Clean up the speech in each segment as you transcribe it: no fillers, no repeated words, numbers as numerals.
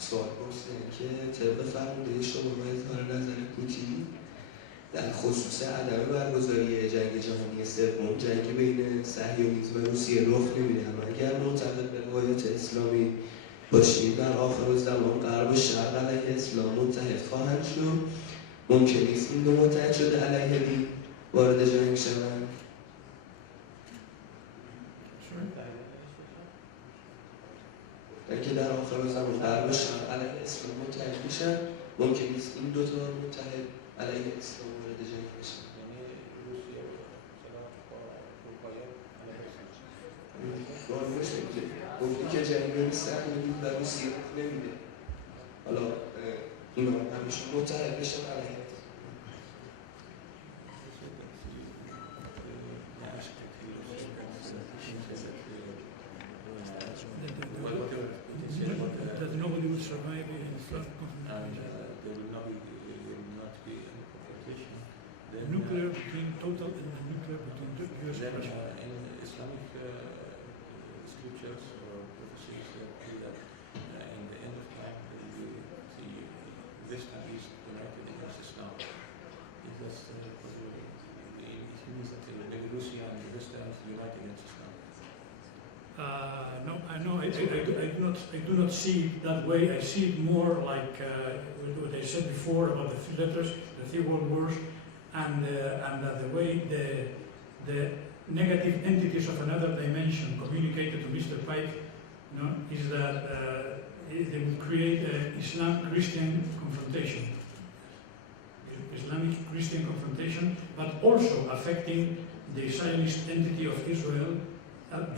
سوال پرسیدن که طبق فرموده شما و اظهار نظر کوتی در خصوص عدم برگزاری جنگ جهانی سوم، جنگ بین صهیونیسم و روسیه رخ نمیده، اما اگر معتقد به روایت اسلامی باشید در آخر الزمان غرب و شرق علیه اسلام متحد خواهند شد، ممکن نیست این دو متحد شده علیه دین وارد جنگ شوند؟ که در آخر زمان غرب و شرق علیه اسلام متحد میشن، ممکن نیست این دوتا متحد علیه اسلام وارد جنگ بشن. یعنی روسیه با اروپایی گفتی که جنگ بین صهیونیسم و روسیه نمیده، حالا اینا همیشه متحد بشن علیه that nobody will survive in flood confrontation. There will not be any confrontation. Then, Nuclear between total and nuclear between the US and Russia. In Islamic scriptures or prophecies say that in the end of time the West and East united against Islam. It means that the Russia and the West are united against Islam. No, I do not see it that way. I see it more like what I said before about the three letters, the three world wars, and the way the negative entities of another dimension communicated to Mr. Pike, is that they will create an Islam-Christian confrontation. Islamic-Christian confrontation, but also affecting the Zionist entity of Israel.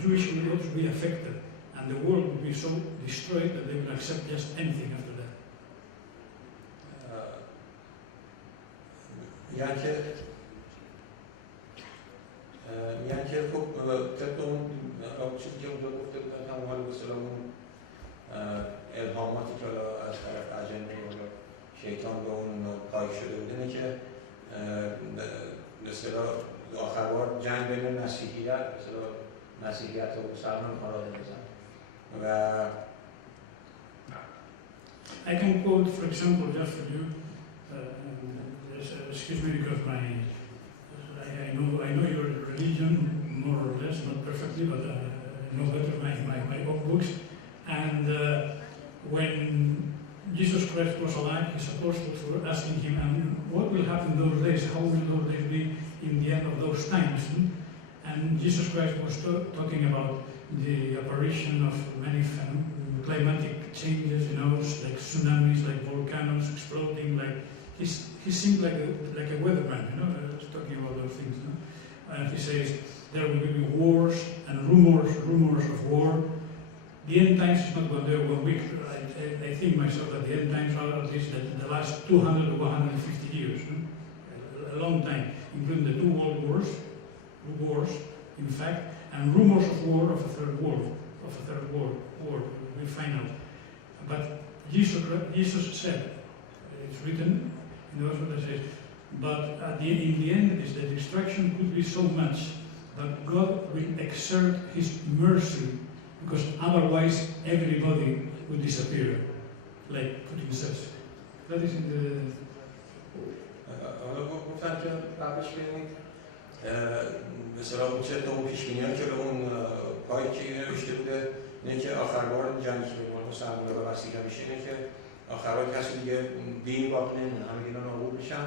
Jewish will also be affected, and the world will be so destroyed that they will accept just anything after that. میگن که خب طبق اون چیزی که اونجا گفته بودن همون حال بسیار اون الهاماتی که از طرف اجنبی و شیطان به اون پایک شده بود اینه که بسیار آخر بار جنگ بین مسیحیت مسیحیت و مسلمان قرار بزن و I can quote, for example, just for you, excuse me because I know your religion more or less, not perfectly, but I know better my own books. And when Jesus Christ was alive, his apostles were asking him, and what will happen those days? How will those days be in the end of those times? And Jesus Christ was talking about the apparition of many climatic changes, like tsunamis, like volcanoes exploding, like he seemed like a weatherman, talking about those things. And he says there will be wars and rumors of war. The end times is not going there 1 week. I think myself that the end times are at least the last 200 or 150 years, a long time, including the two world wars, in fact, and rumors of war, of a third war will be final. But Jesus said, it's written in the verse that says, but in the end, the destruction could be so much, but God will exert His mercy, because otherwise everybody will disappear, like Putin says. That is in the. مثلا اون چه اون پیشبینی‌هایی که به اون پایکی نوشته بوده اینه که آخر بار جنگی که بین مسلمان‌ها و مسیحی‌ها میشه اینه که آخرای کسی دیگه دین باقی نمیمونه، همه اینا نابود میشن.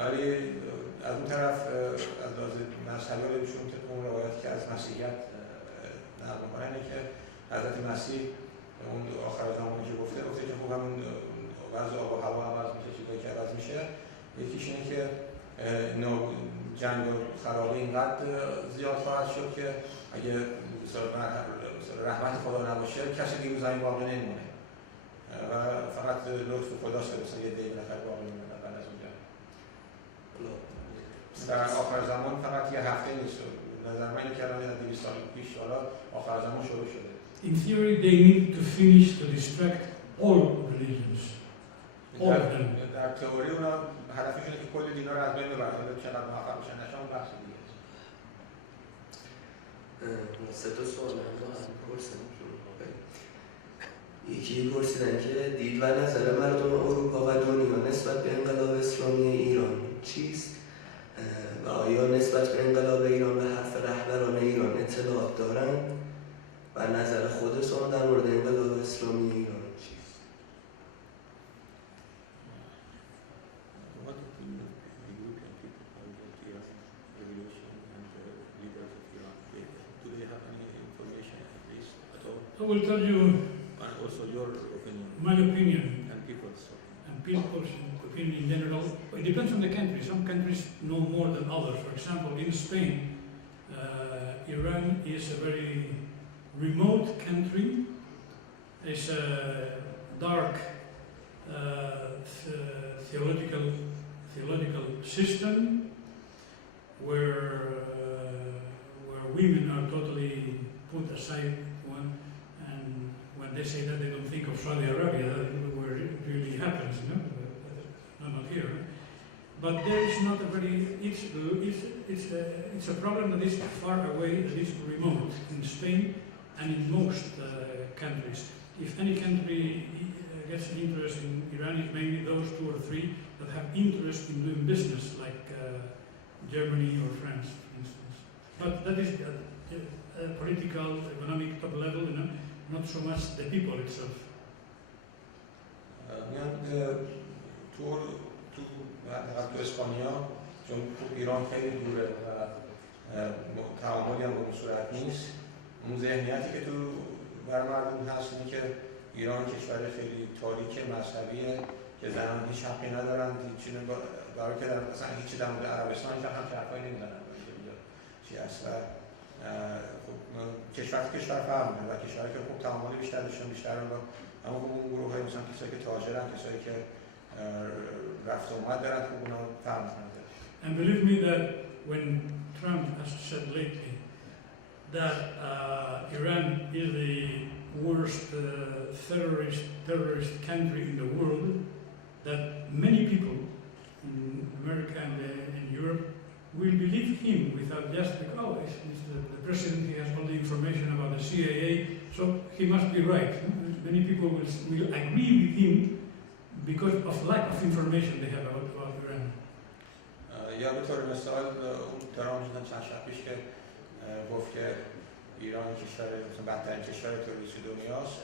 ولی از اون طرف از لحاظ مذهبی ایشون طبق اون روایتی که از مسیحیت نقل می‌کنه اینه که حضرت مسیح اون آخر زمانی که گفته که خب همون وضع آب و هوا عوض میشه، چیزایی که عوض میشه، یکیش اینه که جنگ و خرابه اینقدر زیاد خواهد شد که اگه رحمت خدا نباشه کسی دیگه زمین باقی نمیمونه و فقط لطف خداست که مثلا یه دیگه نفر باقی میمونه بعد از اونجا. در آخر زمان فقط یه هفته نیست. نظر من اینه که الان 200 سال پیش حالا آخر زمان شروع شده. In theory they need to finish to distract all religions. All of them. در تئوری اونا هدفشونه که کل دینا رو از بین ببرن، چقدر موفق بشن نشان بحث دیگه است. سه تا سوال هم دارم بپرسم. یکی پرسیدن که دید و نظر مردم اروپا و دنیا نسبت به انقلاب اسلامی ایران چیست و آیا نسبت به انقلاب ایران و حرف رهبران ایران اطلاعات دارند و نظر خودشان در مورد انقلاب اسلامی ایران چیست؟ I will tell you and also your opinion my opinion and people's opinion in general. It depends on the country. Some countries know more than others. For example, in Spain, Iran is a very remote country. It's a dark theological system where women are totally put aside. When they say that, they don't think of Saudi Arabia, where it really happens, you know, not here. But there is not a very, it's a problem that is far away, that is remote in Spain and in most countries. If any country gets an interest in Iran, it's mainly those 2 or 3 that have interest in doing business, like Germany or France, for instance. But that is political, economic top level, you know, not so much the people itself. تو اسپانیا چون ایران خیلی دوره و تعاملی هم به اون صورت نیست، اون ذهنیتی که تو بر مردم هست اینه که ایران کشور خیلی تاریک مذهبیه که زنان هیچ حقی ندارن، هیچی برای که مثلا هیچی در مورد عربستان هیچ هم حرفایی نمیزنن چی هست و کشور فرق میکنه و کشوری که خوب تعامل بیشتر داشتن بیشتر با اما خب اون گروه های مثلا کسایی که تاجرن، کسایی که رفت اومد دارن خب اونا فرق میکنه. And believe me that when Trump has said lately that Iran is the worst terrorist country in the world, that many people in America and in Europe will believe him without just like, oh, it's the president, he has all the information about the CIA, so he must be right. Many people will agree with him because of lack of information they have about Iran. یا به طور مثال اون ترامپ چند شب پیش که گفت که ایران کشور بدترین کشور تروریستی دنیاست،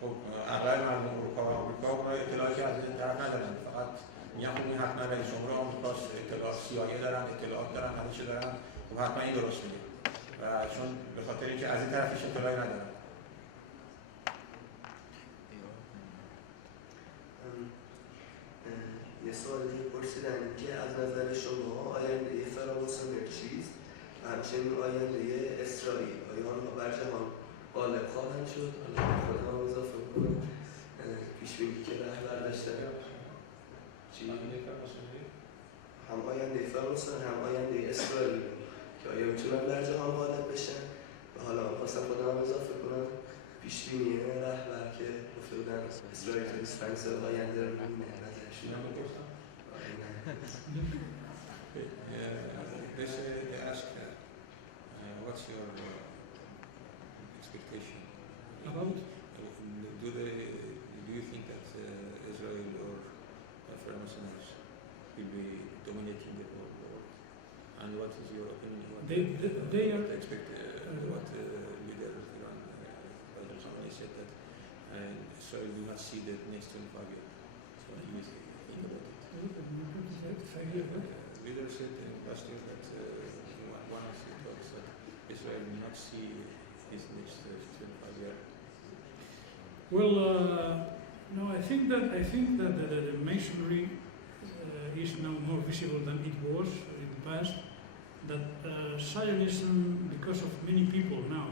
خب اغلب مردم اروپا و آمریکا اطلاعاتی از این طرف ندارن، فقط میگن خب این حتما رئیس جمهور آمریکاست، اطلاعات CIA دارن، اطلاعات دارن، همه چی دارن، خب حتما این درست میگه و چون به خاطر اینکه از این طرفش اطلاعی ندارن. یه سوال دیگه پرسیدن که از نظر شما آینده فراماسونر چیست و همچنین آینده اسرائیل، آیا آنها بر جهان غالب خواهند شد؟ حالا خودم هم اضافه کنم پیش بینی که رهبر داشته چی؟ هم آینده فراماسونر هم آینده اسرائیل که آیا میتونن در جهان غالب بشن و حالا خواستم خودم هم اضافه کنم پیش بینی رهبر که گفته بودن اسرائیل تا 25 سال آینده رو می‌بینه نظرشون هم گفتم. They ask, what's your expectation About? Do you think that Israel or Freemasoners will be dominating the whole world? And what is your opinion? They are. What leader of Iran, he said that Israel will not see the next 25 years. So he was thinking about it. Leader said last year that one of the talks that Israel will not see this next 25 years. Well, no, I think that the Masonry is now more visible than it was in the past. That Zionism, because of many people now,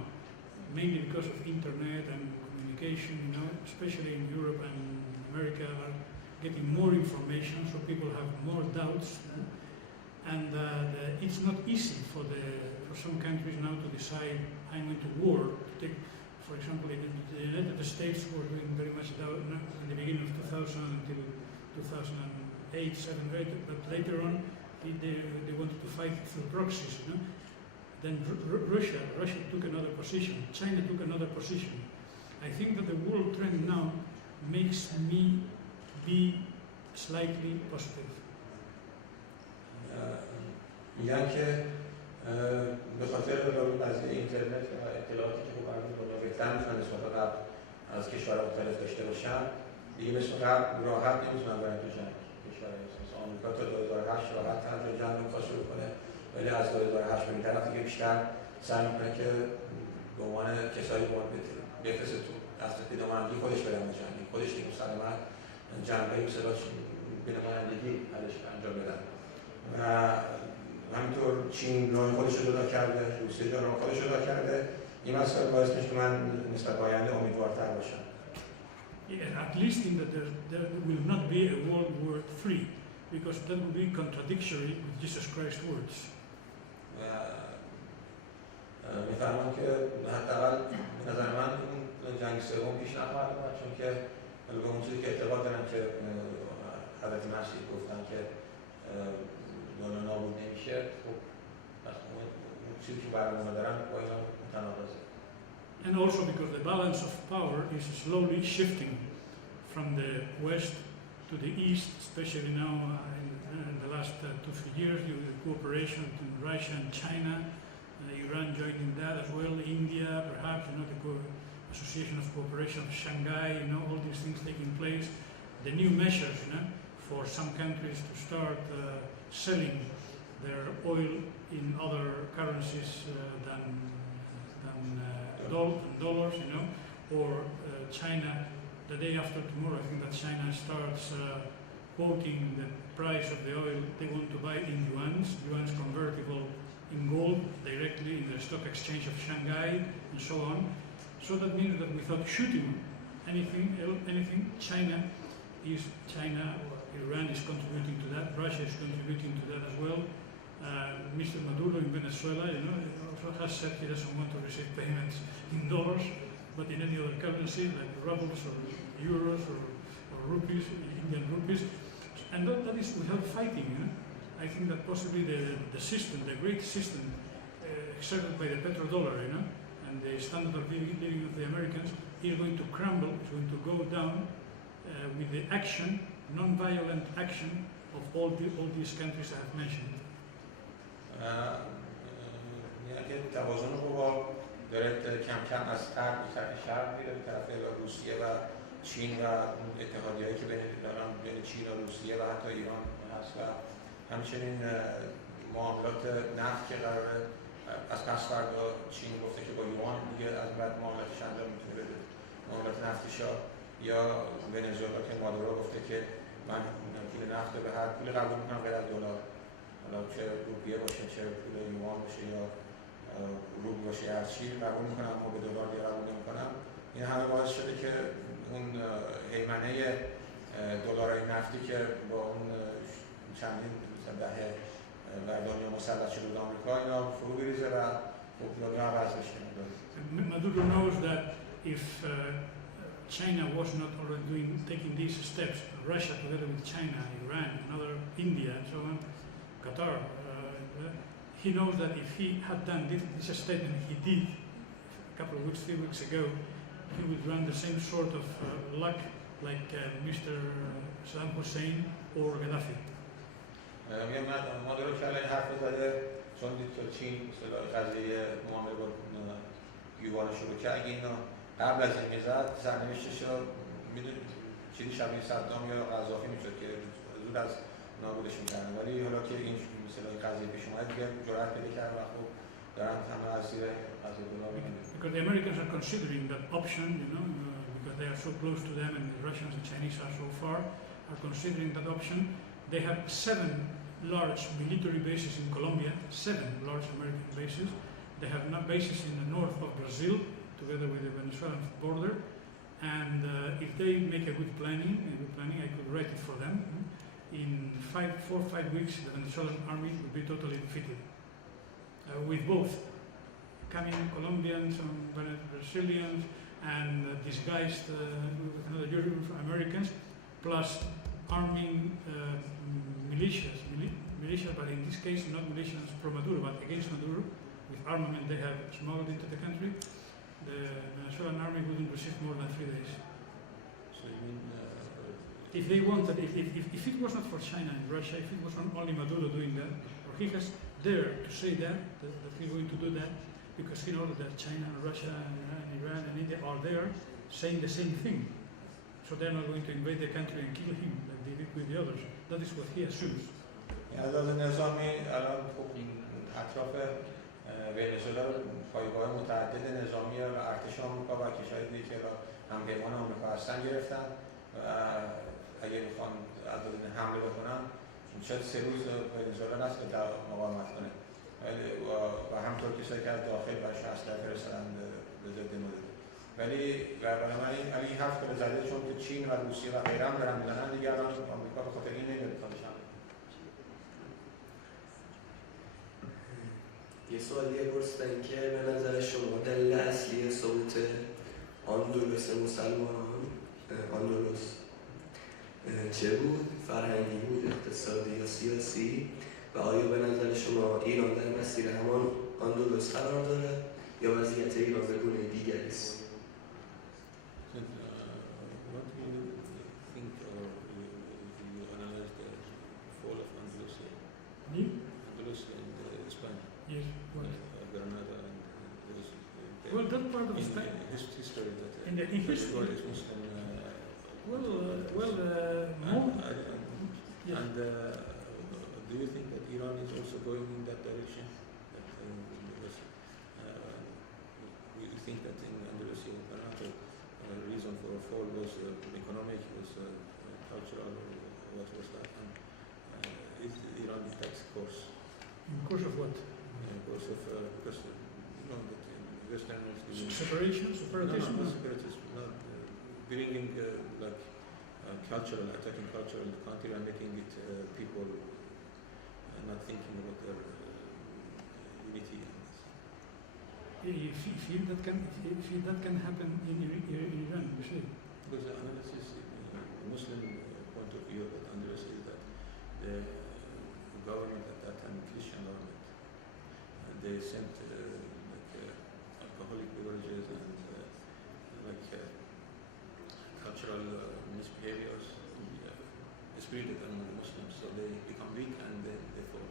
mainly because of internet and communication, you know, especially in Europe and America, are getting more information, so people have more doubts, and it's not easy for some countries now to decide I'm going to war. To take, for example, in the United States were doing very much in the beginning of 2000 until 2008, 7, 8, but later on they wanted to fight through proxies, you know. Then Russia took another position, China took another position. I think that the world trend now makes me be slightly positive. میگن که به خاطر قضیه اینترنت و اطلاعاتی که خب مردم دنیا بهتر میتونن نسبت به قبل از کشورها مختلف داشته باشن، دیگه مثل قبل راحت نمیتونن برن تو جنگ. کشورهای مثل آمریکا تا 2008 راحت هر جا جنگ رو می‌خواد شروع کنه، ولی از 2008 به این طرف دیگه بیشتر سعی میکنه که به عنوان کسایی به عنوان بفرسته تو دست پیدامندگی خودش برن به جنگ، خودش دیگه مسلماً جنگ‌های مثلا بین‌المللی حلش انجام بدن. و همینطور چین راه خودش رو جدا کرده، روسیه راه خودش رو جدا کرده. این مسئله باعث میشه که من نسبت به آینده امیدوارتر باشم. At least in that there will not be a World War III, because that would be contradictory with Jesus Christ's words. میفرمان که حداقل به نظر من اون جنگ سوم پیش نخواهد اومد، چون که به اون چیزی که اعتقاد دارم که حضرت مسیح گفتن که دنیا نابود نمیشه، خب اون چیزی که برنامه دارن با اینا متناقضه. And also because the balance of power is slowly shifting from the west to the east, especially now in the last 2-3 years, with the cooperation between Russia and China, Iran joining that as well, India perhaps, the Association of Cooperation of Shanghai, all these things taking place, the new measures, for some countries to start selling their oil in other currencies than dollars, or China, the day after tomorrow, I think that China starts quoting the price of the oil they want to buy in yuans convertible in gold directly in the stock exchange of Shanghai, and so on. So that means that without shooting anything, Iran is contributing to that, Russia is contributing to that as well. Mr. Maduro in Venezuela, also has said he doesn't want to receive payments in dollars, but in any other currency like rubles or euros or rupees, Indian rupees, and that is without fighting. I think that possibly the system, the great system exerted by the petrodollar, and the standard of living of the Americans is going to crumble, it's going to go down with the action, non-violent action of all these countries I have mentioned. یعنی توازن قوا داره کم کم از غرب به طرف شرق میره، به طرف روسیه و چین و اتحادیه‌ای که بین چین و روسیه و حتی ایران هست، و همچنین معاملات نفت که قراره از پس فردا چین گفته که با یوان دیگه از بعد معاملاتش انجام میتونه بده، معاملات نفتیشا، یا ونزوئلا که مادورو گفته که من پول نفت به هر پولی قبول میکنم غیر از دلار، حالا چه روپیه باشه چه پول یوان باشه یا روبل باشه، هر چی قبول میکنم اما به دلار دیگه قبول نمیکنم. این همه باعث شده که اون هیمنه دلارهای نفتی که با اون چندین دهه بر دنیا مسلط شده بود آمریکا، اینا فرو بریزه و خب دنیا عوض بشه. Maduro knows that if China was not already taking these steps, Russia together with China, Iran, and other India and so on, Qatar, he knows that if he had done this statement he did a couple of weeks, 3 weeks ago, he would run the same sort of luck like Mr. Saddam Hussein or Gaddafi. میگم ما درو که الان حرف زده چون دید که چین مثلا قضیه معامله با یوان شروع کرد، اگه اینا قبل از این میزد سرنوشتش رو میدونید چیزی شبیه صدام یا قذافی میشد که زود از نابودش میکردن، ولی حالا که این مثلا قضیه پیش اومد دیگه جرأت پیدا کردن و خب دارن همه از زیر قضیه دلار میگن. Because the Americans are considering that option, because they are so close to them and the Russians and Chinese are so far, are considering that option. They have 7 large military bases in Colombia, 7 large American bases. They have bases in the north of Brazil, together with the Venezuelan border. And if they make a good planning, I could write it for them. In 4 or 5 weeks, the Venezuelan army will be totally defeated. With both coming Colombians and Brazilians and disguised with Americans, plus arming militias, but in this case not militias pro Maduro, but against Maduro, with armament they have smuggled into the country. The Venezuelan army wouldn't resist more than 3 days. So you mean if they wanted, if it was not for China and Russia, if it was only Maduro doing that, or he has dared to say that he's going to do that, because he knows that China and Russia and Iran and India are there saying the same thing. So they're not going to invade the country and kill him like they did with the others. That is what he assumes. از نظامی الان اطراف ونزوئلا پایگاه متعدد نظامی ارتش آمریکا و کشورهای دیگه که همپیمان آمریکا هستن گرفتن و اگه میخوان حمله بکنن شاید 3 روز ونزوئلا نست که مقاومت کنه و همطور کسایی که از داخل برش اسلحه فرستادن به ضد مدل. ولی بنابراین این حرف که زده چون که چین و روسیه و غیره هم دارن میزنن دیگه الان آمریکا به خاطر این نمیاد کارشون. یه سوالی پرسیدن که به نظر شما دلیل اصلی صعود آندلس مسلمانان آندلس چه بود؟ فرهنگی بود، اقتصادی یا سیاسی؟ و آیا به نظر شما ایران در مسیر همان آندلس قرار داره یا وضعیت ایران به گونه دیگری است؟ What do you think or you analyze the fall of Andalus and Spain? Yes. Granada and well, that part of Spain. History that in history is Muslim. Yes. And do you think that Iran is also going in that direction? You think that in Andalusia, another reason for a fall was economic, was cultural, or what was that? And is Iran in that course? In course of what? Course of because you know that in Westerners separatism. No, separatism. Not bringing like cultural, attacking cultural country and making it people not thinking about their unity. If that can happen in Iran, you see. Because the analysis, Muslim point of view of Andalus is that the government at that time, Christian government, they sent alcoholic beverages and cultural misbehaviors spread among the Muslims, so they become weak and they fall.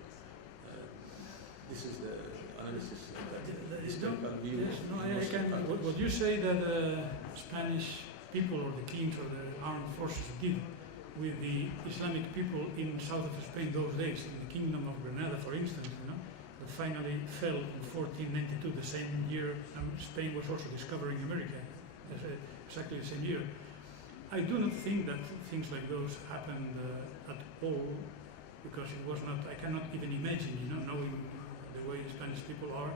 This is the analysis that historical view. Yes, no, I can. What you say that the Spanish people or the kings or the armed forces did with the Islamic people in south of Spain those days, in the kingdom of Granada, for instance, that finally fell in 1492, the same year Spain was also discovering America, exactly the same year. I do not think that things like those happened at all, because it was not. I cannot even imagine, knowing the way Spanish people are,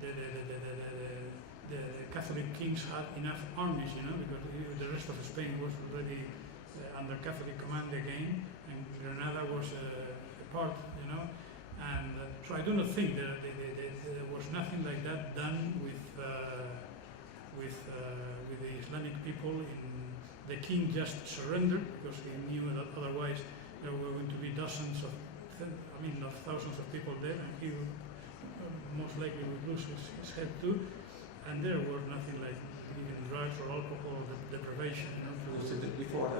the Catholic kings had enough armies, because the rest of Spain was already under Catholic command again, and Granada was a part, and so I do not think there was nothing like that done with the Islamic people. The king just surrendered because he knew that otherwise there were going to be thousands of people there, and he would most likely would lose his head too. And there was nothing like even drugs or alcohol or deprivation. So before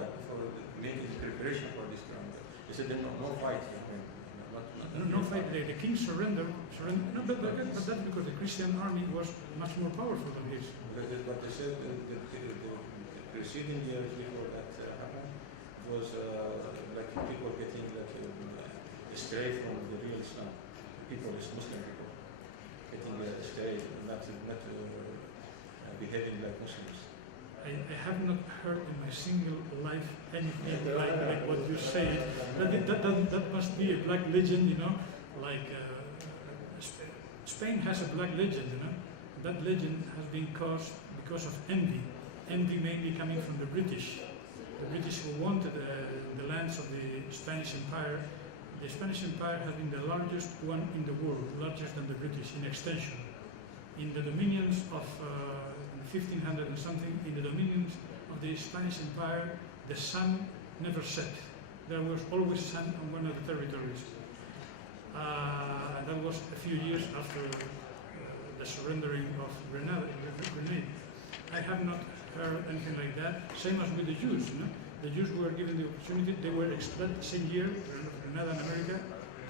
making the preparation for this ground, you said there no fight. No fight. The king surrendered. No, but that's because the Christian army was much more powerful than his. But they said the preceding years before that happened was like people getting astray from the real Islam. People, Muslim people, getting astray, not behaving like Muslims. I have not heard in my single life anything like what you say. That must be a black legend, like Spain has a black legend, That legend has been caused because of envy. Envy mainly coming from the British. The British who wanted the lands of the Spanish Empire. The Spanish Empire has been the largest one in the world, larger than the British in extension. In the dominions of 1500 and something, in the dominions of the Spanish Empire, the sun never set. There was always sun on one of the territories. And that was a few years after the surrendering of Grenada. I have not heard anything like that. Same as with the Jews. the Jews were given the opportunity, they were expelled, same year, in Northern America,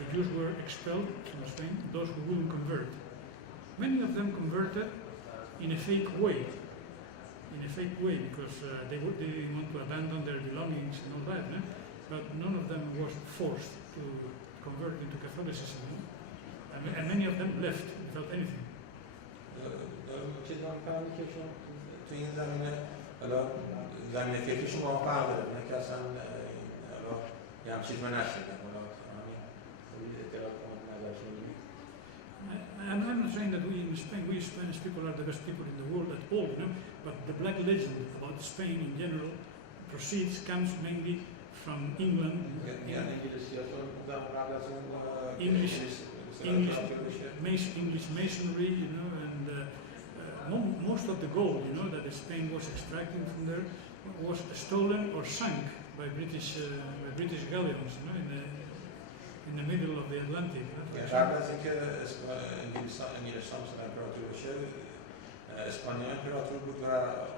the Jews were expelled from Spain, those who wouldn't convert. Many of them converted in a fake way, because they didn't want to abandon their belongings and all that, no? But none of them was forced to convert into Catholicism, no? And many of them left without anything. چیز می‌کنم که چون تو این زمینه حالا زمینه فکریشون با ما فرق داره، نه که اصلا حالا یه هم چیز من نشدم حالا همین اطلاع کنم نظرشون می‌گیم. I'm not saying that we in Spain, we Spanish people are the best people in the world at all, no? But the black legend about Spain in general comes mainly from England. English masonry, you know, and most of the gold, you know, that Spain was extracting from there was stolen or sunk by British galleons, you know, in the middle of the Atlantic. قبل از اینکه انگلستان امپراتور بشه، اسپانیا امپراتور بود و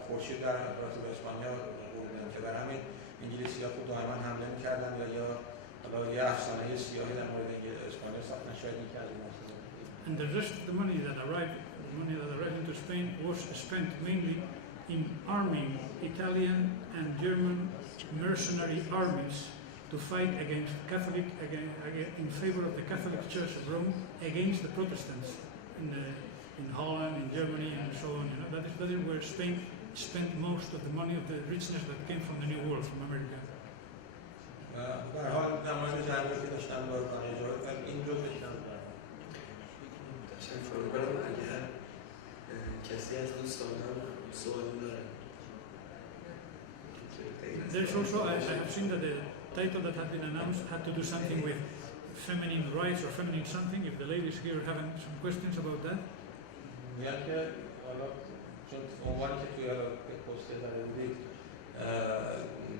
خورشید در امپراتور اسپانیا قرون که بر همین انگلیسی‌ها خود دائما حمله می‌کردن و یا حالا یه افسانه سیاهی در مورد اسپانیا ساختن شاید می‌کردن. And the rest of the money that arrived into Spain was spent mainly in arming Italian and German mercenary armies to fight against in favor of the Catholic Church of Rome against the Protestants in Holland, in Germany, and so on. You know, that is where Spain spent most of the money of the richness that came from the New World, from America. به هر حال در مورد جنگی که داشتن با اجاره این رو بشنم تشکر می‌کنم. اگر کسی از دوستانم سوالی داره. There's also, I have seen that the title that had been announced had to do something with feminine rights or feminine something. If the ladies here have some questions about that. میاد که حالا چون عنوانی که توی پوستر داده بودید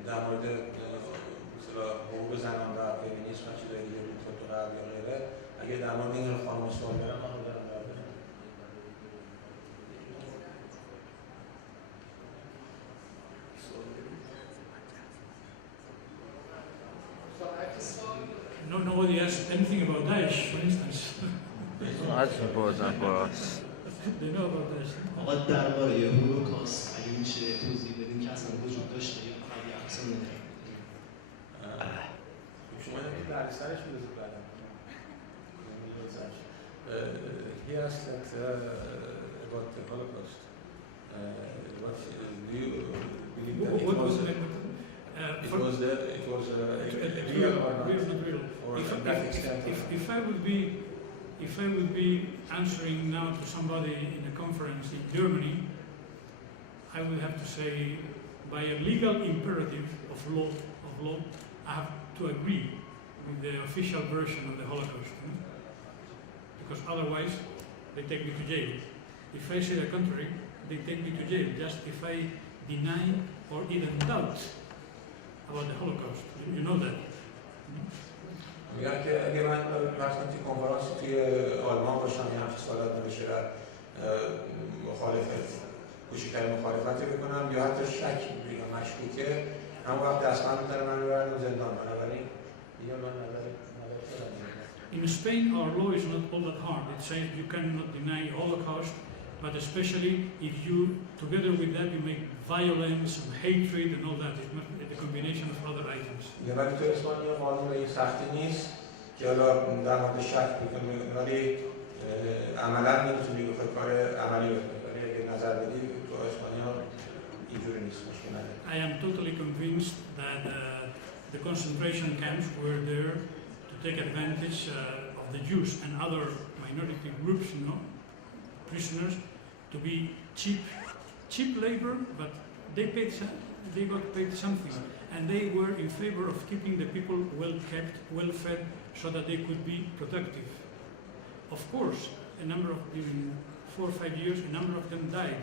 در مورد مثلا حقوق زنان و فمینیسم و چیزای دیگه بود تو غرب یا غیره، اگه در مورد این خانم سوال دارم من دارم Nobody asked anything about Daesh, for instance. That's important for us. They know about Daesh. آقا درباره هولوکاست اگه میشه توضیح بدین که اصلا وجود داشته یا فقط یه افسانه داره؟ شما نمیدید در سرش میدازید بعدم. He asked that about the Holocaust. What do you believe that it was real or not? Real. Or to that extent? If I would be answering now to somebody in a conference in Germany, I would have to say, by a legal imperative of law, I have to agree with the official version of the Holocaust, because otherwise they take me to jail. If I say the contrary, they take me to jail just if I deny or even doubt about the Holocaust. You know that. میگن که اگه من مثلا توی کنفرانسی توی آلمان باشم یه همچین سوالات نمیشه کوچکترین مخالفتی بکنم یا حتی شک یا مشکوکه همون وقت دستمند می‌ذاره من ببرن زندان. بنابراین دیگه من نظر In Spain, our law is not all that hard. It says you cannot deny Holocaust, but especially if you, together with that, you make violence and hatred and all that. It's not the combination of other items. یه ولی تو اسپانیا معلوم به این سختی نیست که حالا در مورد شک بکنی ولی عملا نمیتونی بخوای کار عملی بکنی ولی اگه نظر بدی تو اسپانیا اینجوری نیست مشکل نداره. I am totally convinced that the concentration camps were there to take advantage of the Jews and other minority groups, you know, prisoners, to be cheap labor, but they got paid something, and they were in favor of keeping the people well kept, well fed, so that they could be productive. Of course, during 4 or 5 years, a number of them died.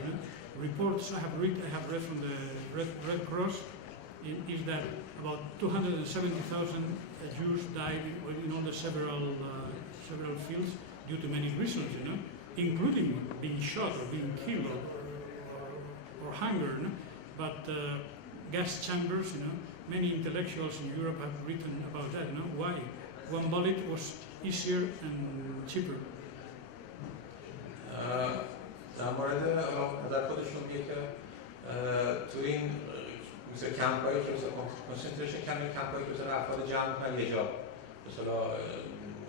Reports I have read from the Red Cross is that about 270,000 Jews died in all the several fields due to many reasons, you know, including being shot or being killed or hunger. No? But gas chambers. Many intellectuals in Europe have written about that. Why one bullet was easier and cheaper. در مورد نظر خودشون میگه که تو این مثل کمپایی که مثل کنسنتریشن کمپایی که مثل افراد جمع و یه جا مثلا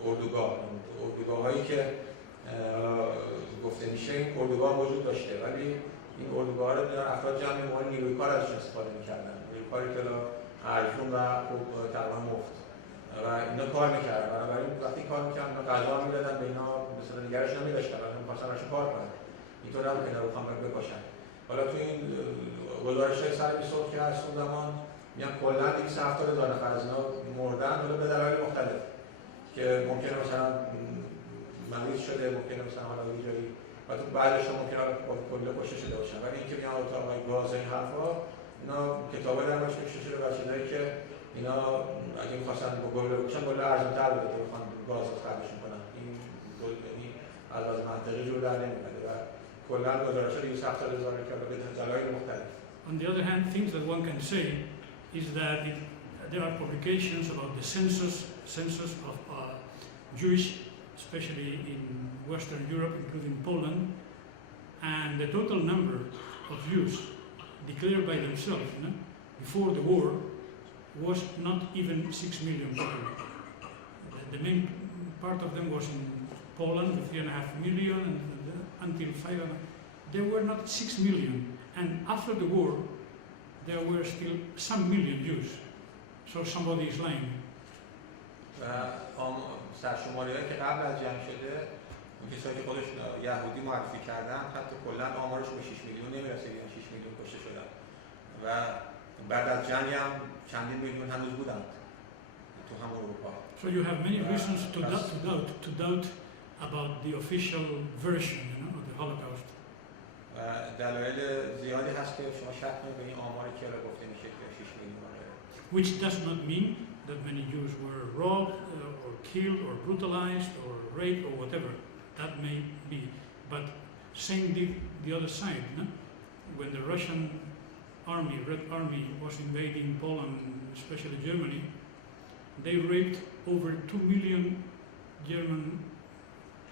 اردوگاه هایی که گفته میشه این اردوگاه وجود داشته ولی این اردوگاه رو افراد جمع مورد نیروی کار ازش استفاده میکردن نیروی کاری که ارزون و خوب تقریبا مفت و اینا کار میکردن بنابراین وقتی کار میکردن غذا میدادن به اینا مثلا نگرش نمیداشتن ولی میخواستن ازشون کار کنن اینطور نبود که اینا رو بخوام بکشن حالا تو این گزارش‌های سر 20 که هست اون زمان میگن کلا 270,000 نفر از اینا مردن حالا به دلایل مختلف که ممکنه مثلا مریض شده ممکنه مثلا حالا یه جایی و تو بعدش ممکنه کلا کشته شده باشن ولی اینکه میگن اتاقای گاز این حرفا اینا کتابای در موردش نوشته شده و چیزایی که اینا اگه می‌خواستن با گل بکشن گل ارزان‌تر بوده که بخوان گاز خرجشون کنن این گل یعنی از منطقی جور در نمیاد و کلا گزارش‌ها 270,000 که به دلایل مختلف. On the other hand, things that one can say is that there are publications about the census of Jewish, especially in Western Europe, including Poland, and the total number of Jews declared by themselves before the war was not even 6 million people. The main part of them was in Poland, 3.5 million, and until 5. There were not 6 million, and after the war, there were still some million Jews. So somebody is lying. سرشماری‌هایی که قبل از جنگ شده اون کسایی که خودش یهودی معرفی کردن حتی کلا آمارش به 6 میلیون نمیرسه یعنی 6 میلیون کشته شدن و بعد از جنگ هم چندین میلیون هنوز بودن تو همون اروپا. So you have many reasons to doubt about the official version of the Holocaust. دلایل زیادی هست که شما شک کنید به این آماری که گفته میشه که 6 میلیون. Which does not mean that many Jews were robbed or killed or brutalized or raped or whatever. That may be. But same did the other side. When the Russian army, Red Army, was invading Poland, especially Germany, they raped over 2 million German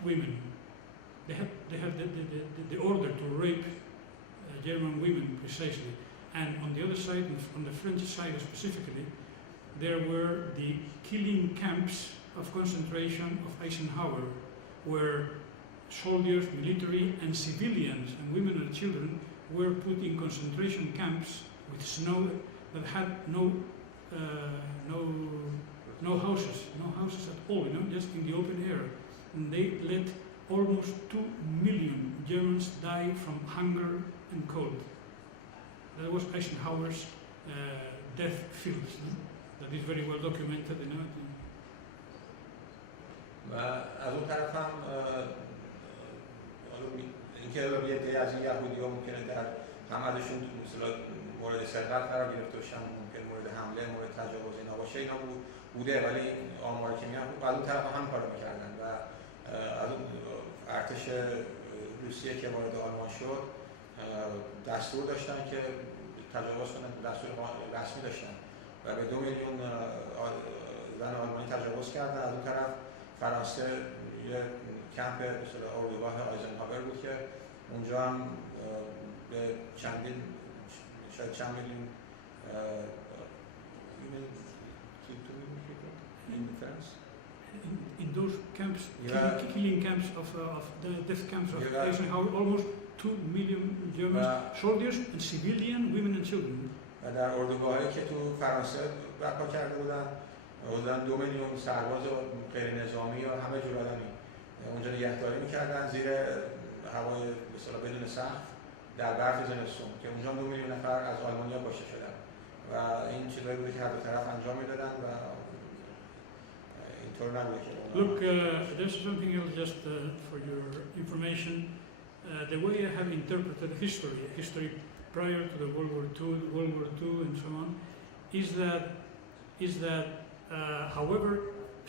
women. They had the order to rape German women precisely. And on the other side, on the French side specifically, there were the killing camps of concentration of Eisenhower, where soldiers, military, and civilians, and women and children were put in concentration camps with snow that had no houses at all, just in the open air. And they let almost 2 million Germans die from hunger and cold. That was Eisenhower's death fields. That is very well documented. و از اون طرف هم اینکه یه عده از این یهودی‌ها ممکنه در هم ازشون مثلا مورد سرقت قرار گرفته باشن ممکن مورد حمله مورد تجاوز اینا باشه اینا بوده ولی آماری که میگن از اون طرف هم کار می‌کردن و از اون ارتش روسیه که وارد آلمان شد دستور داشتن که تجاوز کنن دستور رسمی داشتن و به 2 میلیون زن آلمانی تجاوز کردن. از اون طرف فرانسه یه کمپ مثلا اردوگاه آیزنهاور بود که اونجا هم به چندین شاید چند میلیون in France. In those camps, killing camps of the death camps of Eisenhower, almost 2 million German soldiers and civilian women and children. و در اردوگاهایی که تو فرانسه برپا کرده بودن 2 میلیون سرباز غیر نظامی و همه جور آدمی اونجا نگهداری می‌کردن زیر هوای به اصطلاح بدون سقف در برف زمستون که اونجا 2 میلیون نفر از آلمانیا کشته شدن و این چیزایی بود که هر دو طرف انجام میدادن و اینطور نبوده که Look, there's something else just for your information. The way I have interpreted history prior to the World War II, and so on, is that however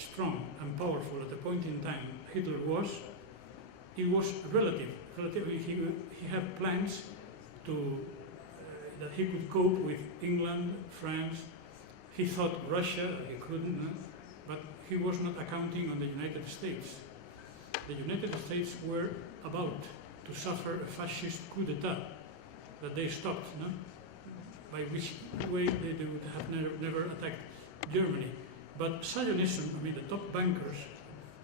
strong and powerful at the point in time Hitler was, it was relative. He had plans to that he could cope with England, France. He thought Russia, he couldn't, no? But he was not accounting on the United States. The United States were about to suffer a fascist coup d'etat that they stopped, no? By which way they would have never attacked Germany. But Zionism, I mean the top bankers,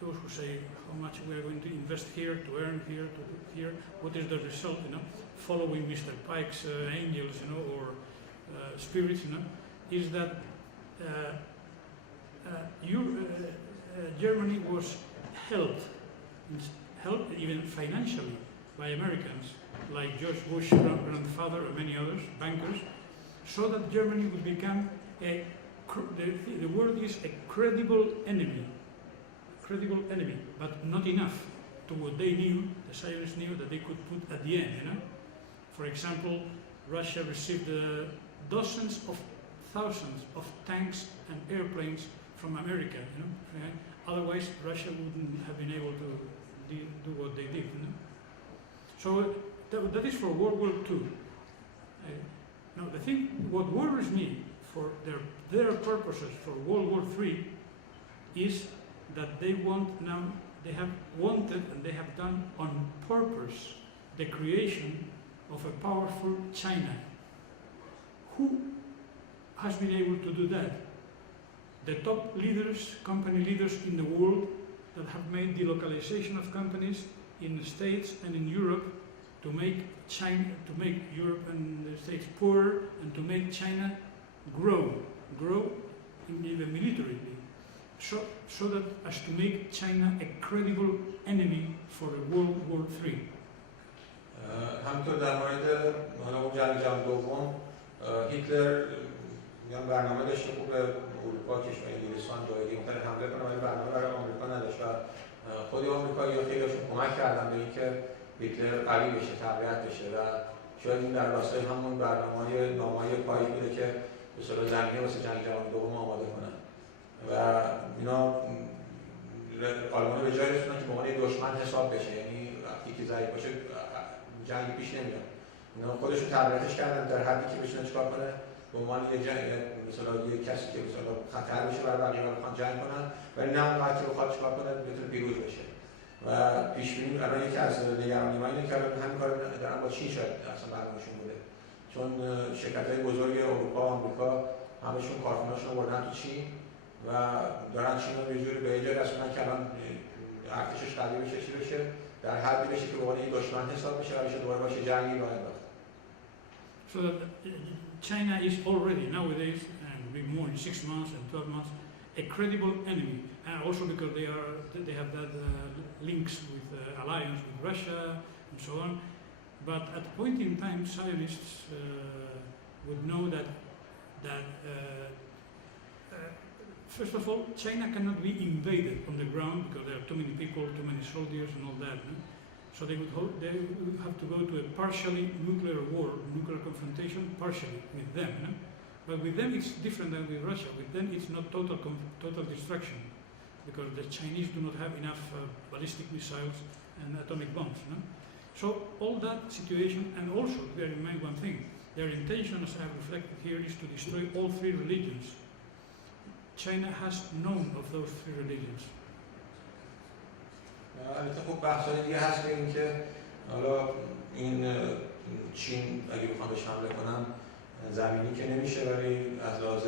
those who say how much we are going to invest here, to earn here, to do here, what is the result, you know, following Mr. Pike's angels, you know, or spirits, you know, is that Germany was helped even financially by Americans, like George Bush's grandfather and many others, bankers, so that Germany would become the word is a credible enemy, but not enough to what they knew, the Zionists knew, that they could put at the end, you know. For example, Russia received dozens of thousands of tanks and airplanes from America, you know. Otherwise, Russia wouldn't have been able to do what they did, you know. So that is for World War II. Now, the thing, what worries me for their purposes for World War III is that they have wanted and they have done on purpose the creation of a powerful China. Who has been able to do that? The top leaders, company leaders in the world that have made delocalization of companies in the States and in Europe to make China, to make Europe and the States poorer and to make China grow even militarily, so that as to make China a credible enemy for World War III. همینطور در مورد اون جنگ جهانی دوم هیتلر برنامه داشت که به اروپا، کشور انگلستان، جای مختلف حمله کنه، ولی برنامه برای آمریکا نداشت و خود آمریکایی‌ها خیلی‌هاشون کمک کردن به اینکه هیتلر قوی بشه، تقویت بشه و شاید این در راستای همون برنامه‌های نامه‌های پایی بوده که به صورت زمینه واسه جنگ جهانی دوم آماده کنن و اینا آلمان‌ها به جای رسوندن که به عنوان دشمن حساب بشه، یعنی وقتی که ضعیف باشه جنگ پیش نمیاد. اینا خودشون تقویتش کردن در حدی که بتونه چیکار کنه به عنوان یه جنگ، مثلا یه کسی که مثلا خطر بشه برای بقیه بخوان جنگ کنن، ولی نه اونقدر که بخواد چیکار کنه بتونه پیروز بشه. و پیش بینی الان یکی از نگرانی‌ها اینه که همین کارو دارن با چین شاید اصلا برنامه‌شون بوده، چون شرکت‌های بزرگ اروپا و آمریکا همشون کارخونه‌هاشون رو بردن تو چین و دارن چین رو یه جوری به یه جایی رسوندن که الان ارتشش قوی بشه، چی بشه، در حدی بشه که به عنوان یک دشمن حساب بشه و بشه دوباره باشه جنگی راه انداخت. So that China is already nowadays, and will be more in 6 months and 12 months, a credible enemy, and also because they have that links with alliance with Russia and so on. But at a point in time, Zionists would know that first of all, China cannot be invaded on the ground because there are too many people, too many soldiers, and all that. No? So they would have to go to a partially nuclear war, nuclear confrontation, partially with them. No? But with them it's different than with Russia. With them it's not total destruction, because the Chinese do not have enough ballistic missiles and atomic bombs. No? So all that situation, and also bear in mind one thing, their intention, as I have reflected here, is to destroy all 3 religions. China has none of those 3 religions. البته خب بحث‌های دیگه هست که اینکه حالا این چین اگه بخوام بهش حمله کنم زمینی که نمیشه، ولی از لحاظ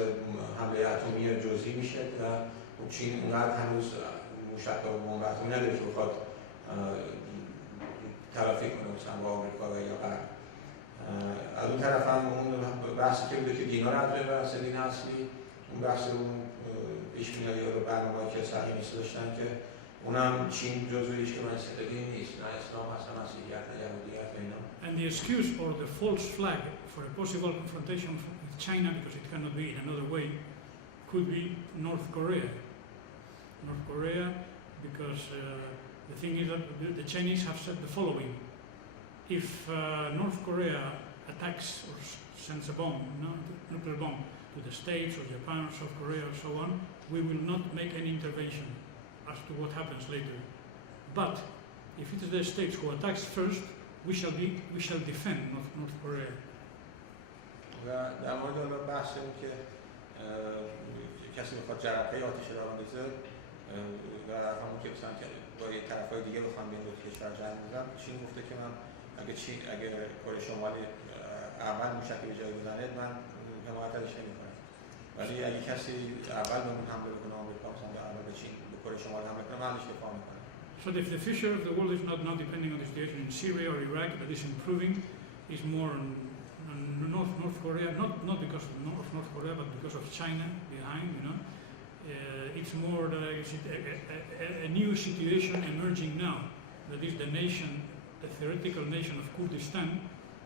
حمله اتمی جزئی میشه و خب چین اونقدر هنوز موشک و بمب اتمی نداره که بخواد تلافی کنه مثلا با آمریکا و یا غرب. از اون طرف هم اون بحثی که بوده که دینا نداره بحث دین اصلی، اون بحث اون پیش‌بینی‌های یا برنامه‌ای که صهیونیست داشتن که اونم چین جزویش که مسئله دین نیست، نه اسلام اصلا مسیحیت نه یهودیت و اینا. And the excuse or the false flag for a possible confrontation with China, because it cannot be in another way, could be North Korea. North Korea, because the thing is that the Chinese have said the following: if North Korea attacks or sends a bomb, nuclear bomb, to the States or Japan or South Korea or so on, we will not make any intervention as to what happens later. But if it is the States who attacks first, we shall defend North Korea. و در مورد حالا بحث این که کسی میخواد جرقه آتش را بندازه و همون که مثلا با یه طرفای دیگه بخوام بین دو کشور جنگ بزنن، چین گفته که من اگه کره شمالی اول موشک به جای بزنه من حمایتش نمی‌کنم، ولی اگه کسی اول بهمون حمله بکنه، آمریکا مثلا اول به چین به کره شمالی حمله کنه، من ازش دفاع می‌کنم. So if the future of the world is not now depending on the situation in Syria or Iraq, that is improving, is more on North Korea, not because of North Korea, but because of China behind, you know. It's more a new situation emerging now. That is the nation, the theoretical nation of Kurdistan.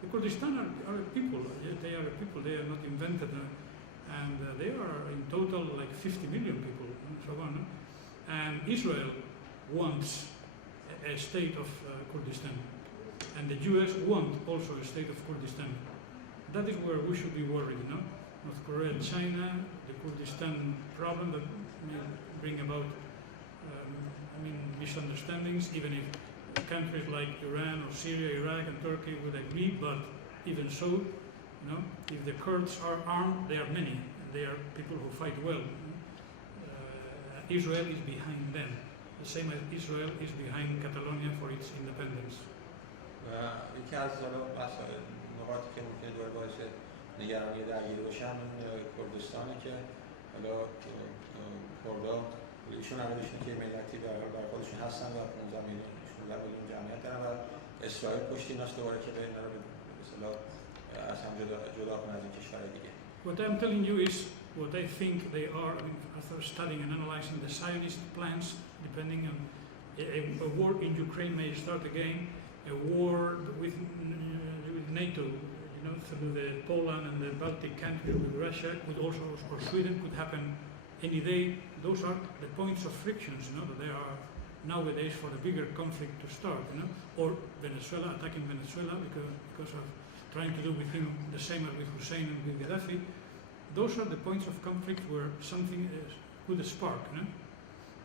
The Kurdistan are a people. They are a people. They are not invented, and they are in total like 50 million people and so on. And Israel wants a state of Kurdistan, and the US want also a state of Kurdistan. That is where we should be worried, you know. North Korea, China, the Kurdistan problem that may bring about, misunderstandings, even if countries like Iran or Syria, Iraq and Turkey would agree, but even so, you know, if the Kurds are armed, they are many, and they are people who fight well. Israel is behind them, the same as Israel is behind Catalonia for its independence. یکی از نقاطی که ممکنه دوباره باعث نگرانی درگیری باشن کردستانه که حالا کردا ایشون عقیده‌شون که ملتی برای خودشون هستن و 15 میلیون جمعیت دارن و اسرائیل پشت ایناست دوباره که به اینا رو به اصطلاح از هم جدا کنه از این کشورهای دیگه. What I'm telling you is what I think they are, after studying and analyzing the Zionist plans, depending on a war in Ukraine may start again, a war with NATO, you know, through the Poland and the Baltic countries with Russia, could also, or Sweden, could happen any day. Those are the points of frictions, you know, that there are nowadays for a bigger conflict to start, you know, or Venezuela, attacking Venezuela because of trying to do with him the same as with Hussein and with Gaddafi. Those are the points of conflict where something could spark, you know,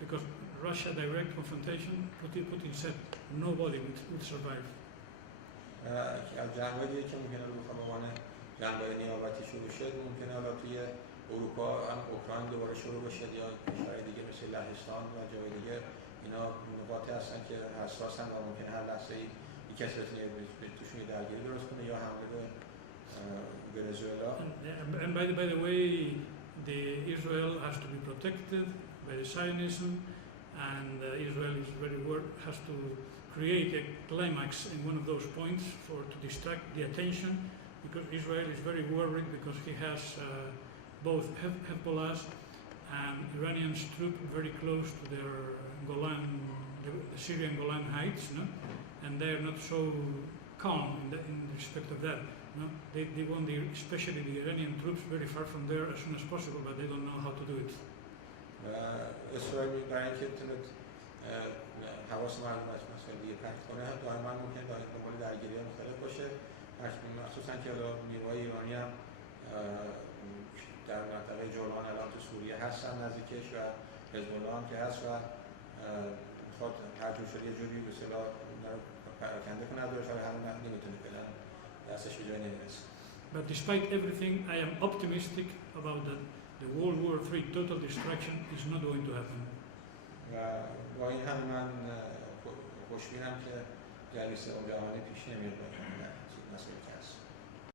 because Russia direct confrontation, Putin said nobody would survive. از جنگ‌های دیگه که ممکنه رو به عنوان جنگ‌های نیابتی شروع شد، ممکنه حالا توی اروپا هم اوکراین دوباره شروع بشه یا کشورهای دیگه مثل لهستان و جای دیگه. اینا نقاطی هستن که حساسن و ممکنه هر لحظه‌ای یک کسی بتونه توشون یه درگیری درست کنه یا حمله به ونزوئلا. And by the way, Israel has to be protected by the Zionism, and Israel has to create a climax in one of those points to distract the attention, because Israel is very worried because he has both Hezbollah and Iranian troops very close to their Golan, the Syrian Golan Heights, no? And they are not so calm in respect of that. No? They want especially the Iranian troops very far from there as soon as possible, but they don't know how to do it. اسرائیل برای اینکه بتونه حواس مردم از مسائل دیگه پرت کنه دائما ممکنه دنبال درگیری مختلف باشه، مخصوصا که نیروهای ایرانی هم در منطقه جولان الان تو سوریه هستن نزدیکش و حزب الله هم که هست و میخواد هر جور شده یه جوری به اصطلاح پراکنده کنه از دورش و همون نمیتونه فعلا دستش به جای نمیرسه. But despite everything, I am optimistic about that. The World War III total destruction is not going to happen. و با این هم من خوشبینم که جنگ سوم جهانی پیش نمیاد.